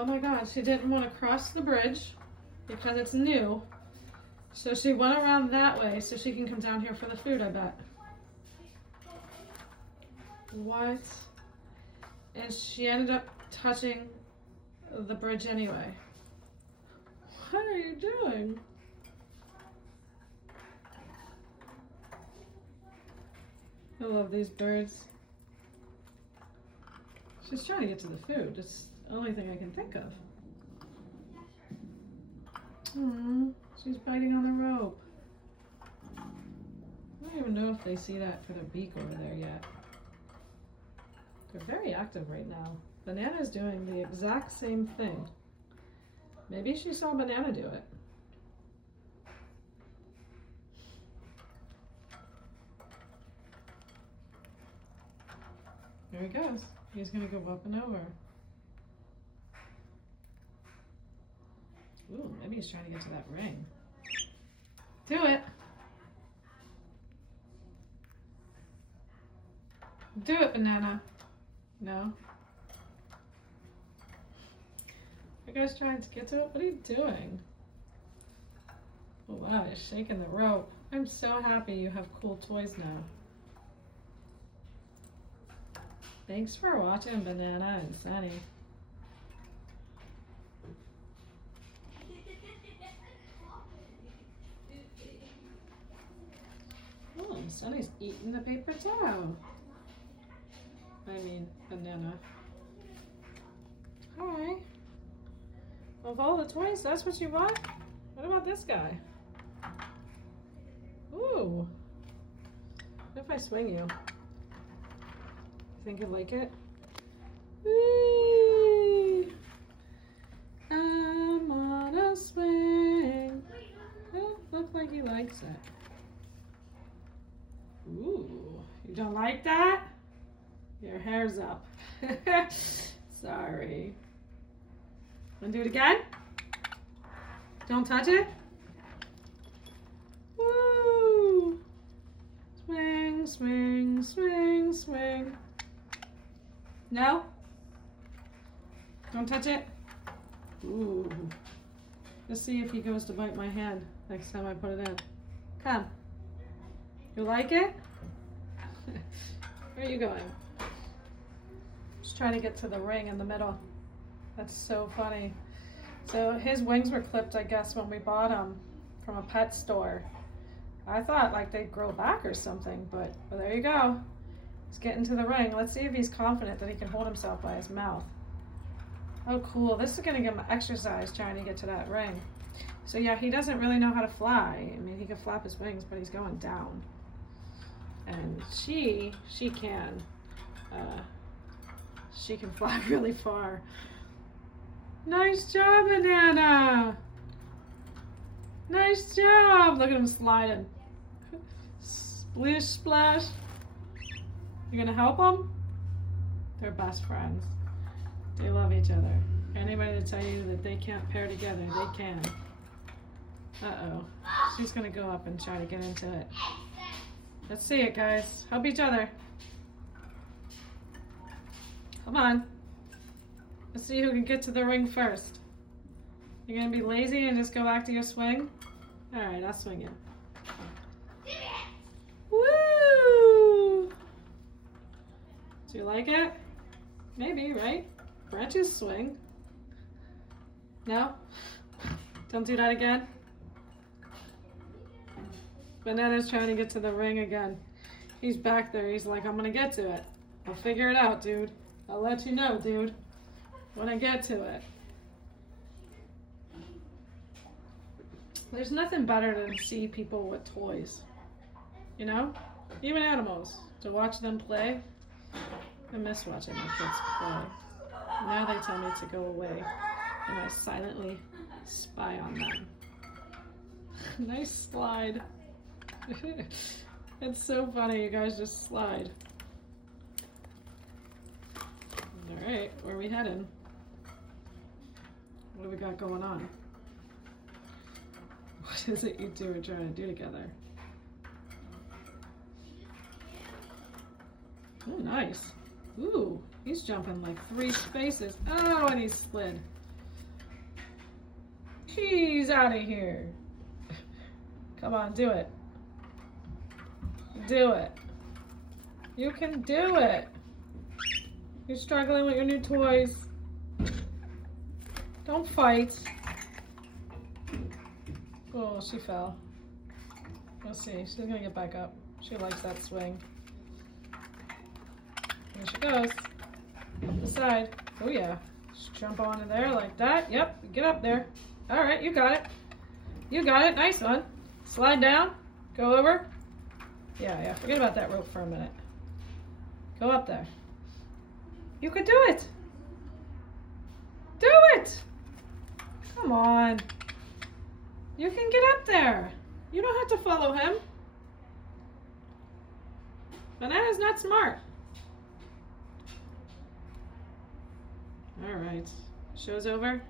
Oh my god, she didn't want to cross the bridge because it's new. So she went around that way so she can come down here for the food, I bet. What? And she ended up touching the bridge anyway. What are you doing? I love these birds. She's trying to get to the food. It's the only thing I can think of. Aww, she's biting on the rope. I don't even know if they see that for their beak over there yet. They're very active right now. Banana's doing the exact same thing. Maybe she saw Banana do it. There he goes. He's gonna go up and over. Ooh, maybe he's trying to get to that ring. Do it. Do it, Banana. No. You guys trying to get to it? What are you doing? Oh wow, you're shaking the rope. I'm so happy you have cool toys now. Thanks for watching, Banana and Sunny. Oh, Sunny's eating the paper towel. I mean, Banana. Hi. Of all the toys, that's what you want? What about this guy? Ooh. What if I swing you? Think you'd like it? Whee! I'm on a swing. Oh, looks like he likes it. Ooh, you don't like that? Your hair's up. Sorry. Wanna do it again? Don't touch it? Woo! Swing, swing, swing, swing. No? Don't touch it? Ooh. Let's see if he goes to bite my hand next time I put it in. Come. You like it? Where are you going? Just trying to get to the ring in the middle. That's so funny. So his wings were clipped, I guess, when we bought them from a pet store. I thought like they'd grow back or something, but well, there you go. He's getting to the ring. Let's see if he's confident that he can hold himself by his mouth. Oh, cool. This is going to give him exercise trying to get to that ring. So yeah, he doesn't really know how to fly. I mean, he can flap his wings, but he's going down. And she can. She can fly really far. Nice job, Banana. Nice job. Look at him sliding. Splish splash. You're gonna help them? They're best friends. They love each other. Anybody to tell you that they can't pair together, they can. Uh-oh. She's gonna go up and try to get into it. Let's see it, guys. Help each other. Come on. Let's see who can get to the ring first. You're gonna be lazy and just go back to your swing? Alright, I'll swing it. Woo! Do you like it? Maybe, right? Branches swing. No? Don't do that again? Banana's trying to get to the ring again. He's back there. He's like, I'm gonna get to it. I'll figure it out, dude. I'll let you know, dude, when I get to it. There's nothing better than see people with toys. You know? Even animals. To watch them play. I miss watching my kids play. Now they tell me to go away, and I silently spy on them. Nice slide. It's so funny, you guys just slide. Alright, where are we heading? What do we got going on? What is it you two are trying to do together? Oh, nice. Ooh, he's jumping like 3 spaces. Oh, and he slid. She's out of here. Come on, do it. Do it. You can do it. You're struggling with your new toys. Don't fight. Oh, she fell. Let's see. She's gonna get back up. She likes that swing. There she goes. Up the side. Oh yeah. Just jump onto there like that. Yep. Get up there. All right. You got it. You got it. Nice one. Slide down. Go over. Yeah. Forget about that rope for a minute. Go up there. You could do it. Do it. Come on. You can get up there. You don't have to follow him. Banana's not smart. All right. Show's over.